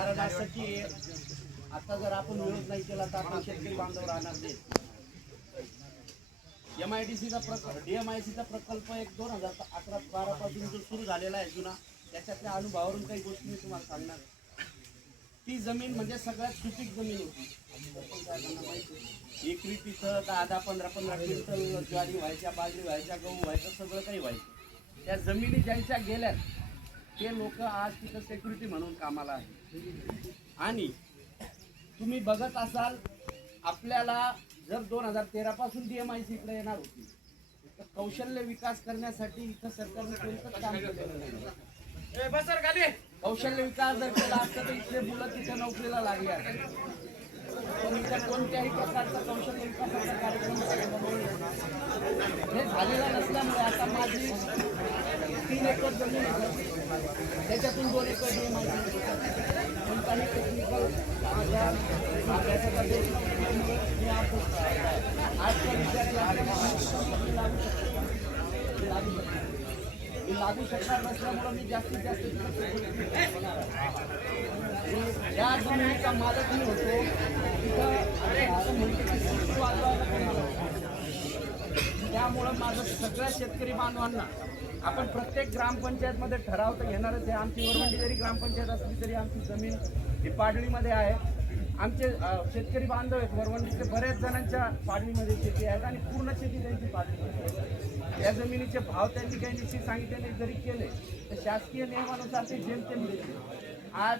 कारण असं की आता जर आपण विरोध नाही केला तर आपण शेतकरी बांधव राहणार नाही. MIDCचा प्रकल्प DMICचा प्रकल्प एक 2011-12 पासून जो सुरू झालेला आहे जुना, त्याच्यातल्या अनुभवावरून काही गोष्टी मी तुम्हाला सांगणार. ती जमीन म्हणजे सगळ्यात सुपीक जमीन होती. एकरी तिथं 10-15 क्विंटल ज्वारी व्हायच्या, बाजरी व्हायच्या, गहू व्हायचं, सगळं काही व्हायचं. त्या जमिनी ज्यांच्या गेल्यात ते लोक आज तिथं सेक्युरिटी म्हणून कामाला आहेत. आणि तुम्ही बघत असाल आपल्याला जर 2013 पासून DMIC इकडे येणार होती तर कौशल्य विकास करण्यासाठी इथं सरकारने कोणतंच काम केलेलं नाही. कौशल्य विकास जर केला असता तर इथले मुलं तिथे नोकरीला लागले असते. पण इथं कोणत्याही प्रकारचा कौशल्य विकासाचा कार्यक्रम हे झालेला नसल्यामुळे आता माझी 3 एकर जमीन आहे, त्याच्यातून 2 एकर DMIC कोणताही टेक्निकल अभ्यासाचा लागू शकणार नसल्यामुळे मी जास्तीत जास्त ज्या जमिनीचा मालक मी होतो त्यामुळं माझं सगळ्या शेतकरी बांधवांना आपण प्रत्येक ग्रामपंचायतमध्ये ठराव तर घेणारच आहे. आमची वरवंडी जरी ग्रामपंचायत असली तरी आमची जमीन ही पाडळीमध्ये आहे. आमचे शेतकरी बांधव आहेत वरवंडीचे, बऱ्याच जणांच्या पाडळीमध्ये शेती आहेत आणि पूर्ण शेती त्यांची पाडळीमध्ये आहे. या जमिनीचे भाव त्यांनी काही निश्चित सांगितलेले जरी केले तर शासकीय नियमानुसार ते जेमतेम देतील. आज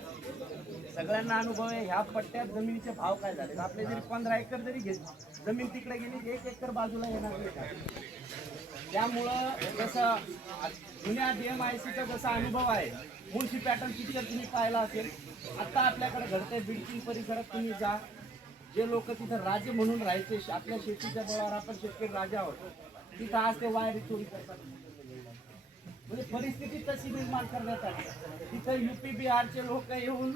सगळ्यांना अनुभव आहे ह्या पट्ट्यात जमिनीचे भाव काय झाले. आपले जरी 15 एकर जरी घेतली जमीन तिकडे गेली 1 एकर बाजूला येणार नाही. त्यामुळं जसं जुन्या DMICचा जसा अनुभव आहे, मुळशी पॅटर्न पिक्चर तुम्ही पाहिला असेल, आता आपल्याकडे घडते बिल्डिंग परिसरात तुम्ही जा. जे लोक तिथं राजे म्हणून राहायचे, आपल्या शेतीच्या बळावर आपण शेतकरी राजा आहोत, तिथं आज ते वायरी चोरी करतात. म्हणजे परिस्थिती तशी निर्माण करण्यात आली. तिथं UP बिहारचे लोक येऊन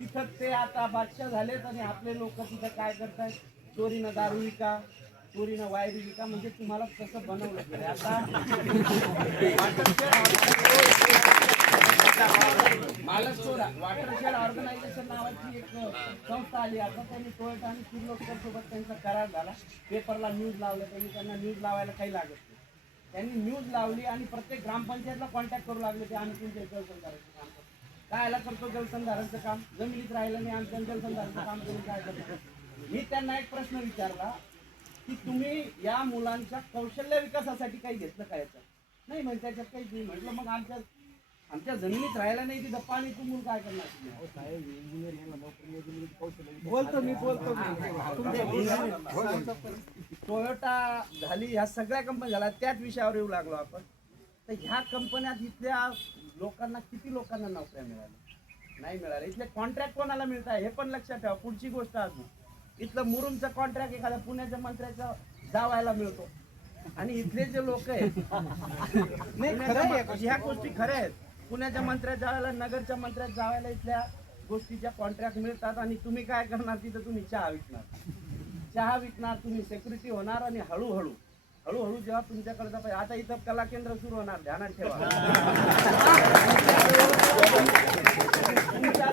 तिथं ते आता बादशाह झालेत आणि आपले लोक तिथं काय करतात, चोरीनं दारू विका, चोरीनं वायरी विका. म्हणजे तुम्हाला कसं बनवलं गेलं. आता वॉटरशेड ऑर्गनायझेशन नावाची एक संस्था आली. आता त्यांनी टोयोटा आणि किर्लोस्कर सोबत त्यांचा करार झाला. पेपरला न्यूज लावलं त्यांनी, त्यांना न्यूज लावायला काही लागत नाही. त्यांनी न्यूज लावली आणि प्रत्येक ग्रामपंचायतला कॉन्टॅक्ट करू लागले ते आम्ही तुमच्या जलसंधारणाचं काम करतो. काय याला करतो जलसंधारणाचं काम, जमिनीत राहिलं नाही आमच्या जलसंधारणाचं काम करून काय करतो. मी त्यांना एक प्रश्न विचारला की तुम्ही या मुलांच्या कौशल्य विकासासाठी काही घेतलं का याचं? नाही म्हणजे त्याच्यात काहीच नाही. म्हटलं मग आमच्या जमिनीत राहायला नाही तिथं पाणी तुम्ही काय करणार? टोयोटा झाली, ह्या सगळ्या कंपन्या झाल्या, त्याच विषयावर येऊ लागलो आपण. तर ह्या कंपन्यात इथल्या लोकांना किती लोकांना नोकऱ्या मिळाल्या? नाही मिळाल्या. इथले कॉन्ट्रॅक्ट कोणाला मिळत आहे हे पण लक्षात ठेवा. पुढची गोष्ट अजून, इथलं मुरुमचा कॉन्ट्रॅक्ट एखाद्या पुण्याच्या मंत्र्याचा जावायला मिळतो आणि इथले जे लोक आहेत ह्या गोष्टी खऱ्या आहेत. पुण्याच्या मंत्र्यात जावायला, नगरच्या मंत्र्यात जावायला इथल्या गोष्टीच्या कॉन्ट्रॅक्ट मिळतात. आणि तुम्ही काय करणार तिथं? तुम्ही चहा विकणार, तुम्ही सेक्युरिटी होणार आणि हळूहळू जेव्हा तुमच्याकडे पाहिजे. आता इथं कला केंद्र सुरू होणार, ध्यानात ठेवा. तुमच्या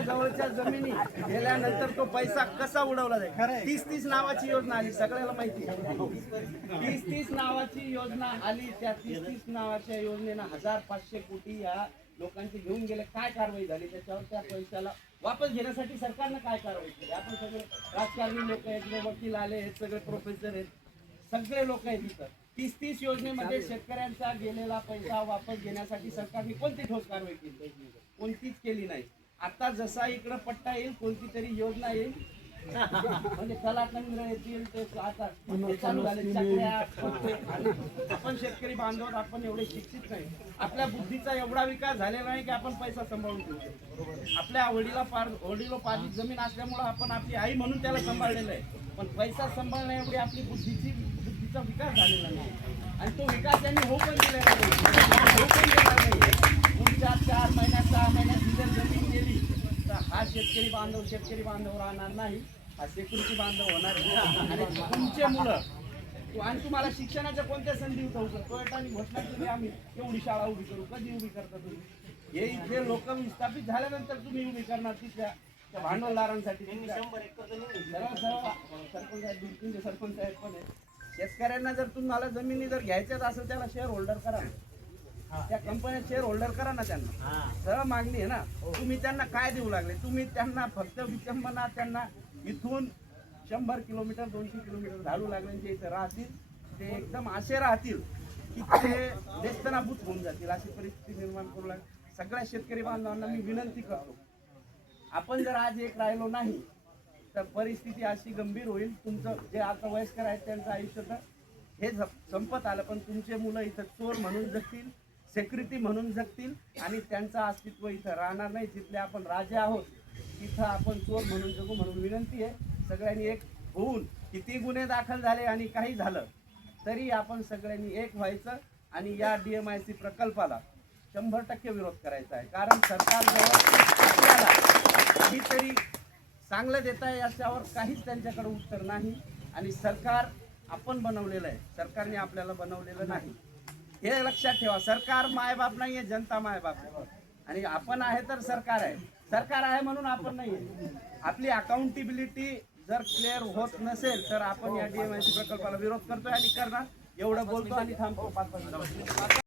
जवळच्या जमिनी गेल्यानंतर तो पैसा कसा उडवला जाईल. 30-30 नावाची योजना आली, सगळ्याला माहिती आहे. 30-30 नावाची योजना आली. त्या 30-30 नावाच्या योजनेनं 1500 कोटी या लोकांचे घेऊन गेले. काय कारवाई झाली त्याच्यावर? त्या पैशाला वापस घेण्यासाठी सरकारनं काय कारवाई केली? आपण सगळे राजकारणी लोक आहेत, वकील आले आहेत, सगळे प्रोफेसर आहेत, सगळे लोक आहेत इथं. 30-30 योजनेमध्ये शेतकऱ्यांचा गेलेला पैसा वापस घेण्यासाठी सरकारने कोणती ठोस कारवाई केली? कोणतीच केली नाही. आता जसा इकडं पट्टा येईल कोणती तरी योजना येईल म्हणजे कला केंद्र येतील ते आता चालू झाले चक्र्या. आपण शेतकरी बांधव, आपण एवढे शिक्षित नाही, आपल्या बुद्धीचा एवढा विकास झालेला नाही की आपण पैसा सांभाळून ठेवू शकतो. आपल्या वडिलोपार्जित जमीन असल्यामुळं आपण आपली आई म्हणून त्याला सांभाळलेलं आहे, पण पैसा सांभाळण्या एवढी आपली बुद्धीचा विकास झालेला नाही. आणि तो विकास त्यांनी होऊ पण दिलेला नाही. पुढच्या 4 महिन्यात 6 महिन्यात जर जमीन गेली तर हा शेतकरी बांधव राहणार नाही, हा सेक्युरिटी बांधव होणार. आणि तुमचे मुलं आणि तुम्हाला शिक्षणाच्या कोणत्या संधी होऊ शकतो? टोयोटाने घोषणा केली आम्ही एवढी शाळा उभी करू. कधी उभी करता तुम्ही? हे इथे लोक विस्थापित झाल्यानंतर तुम्ही उभी करणार तिथल्या त्या भांडवलदारांसाठी. सरपंच आहेत, 2-3 सरपंच आहेत पण आहेत. शेतकऱ्यांना जर तुम्हाला जमिनी जर घ्यायच्याच असेल त्याला शेअर होल्डर करा ना. त्या कंपन्यात शेअर होल्डर करा ना त्यांना. सरळ मागणी आहे ना. तुम्ही त्यांना काय देऊ लागले? तुम्ही त्यांना फक्त विचंबना त्यांना इथून 100 किलोमीटर 200 किलोमीटर धाडू लागले. जे इथे राहतील ते एकदम असे राहतील की ते नेस्तनाभूत होऊन जातील. अशी परिस्थिती निर्माण करू लागली. सगळ्या शेतकरी बांधवांना मी विनंती करतो, आपण जर आज एक राहिलो नाही तर परिस्थिती अशी गंभीर होईल. तुमचं जे आता वयस्कर आहेत त्यांचं आयुष्य तर हे संपत आलं, पण तुमचे मुलं इथं चोर म्हणून जगतील, सेक्युरिटी म्हणून जगतील आणि त्यांचं अस्तित्व इथं राहणार नाही. जिथले आपण राजे आहोत तिथं आपण चोर म्हणून जगू. म्हणून विनंती आहे सगळ्यांनी एक होऊन, किती गुन्हे दाखल झाले आणि काही झालं तरी आपण सगळ्यांनी एक व्हायचं आणि या DMIC प्रकल्पाला 100% विरोध करायचा आहे. कारण सरकारजवळ आपल्याला काहीतरी चांगलं देत आहे याच्यावर काहीच त्यांच्याकडे उत्तर नाही. आणि सरकार आपण बनवलेलं आहे, सरकारने आपल्याला बनवलेलं नाही. हे लक्षात ठेवा. सरकार मायबाप नाही आहे, जनता मायबाप आहे. आणि आपण आहे तर सरकार आहे. सरकार आहे म्हणून आपण नाही आहे. आपली अकाउंटेबिलिटी जर क्लिअर होत नसेल तर आपण या DMIC प्रकल्पाला विरोध करतोय आणि करणार. एवढं बोलतो आणि थांबतो.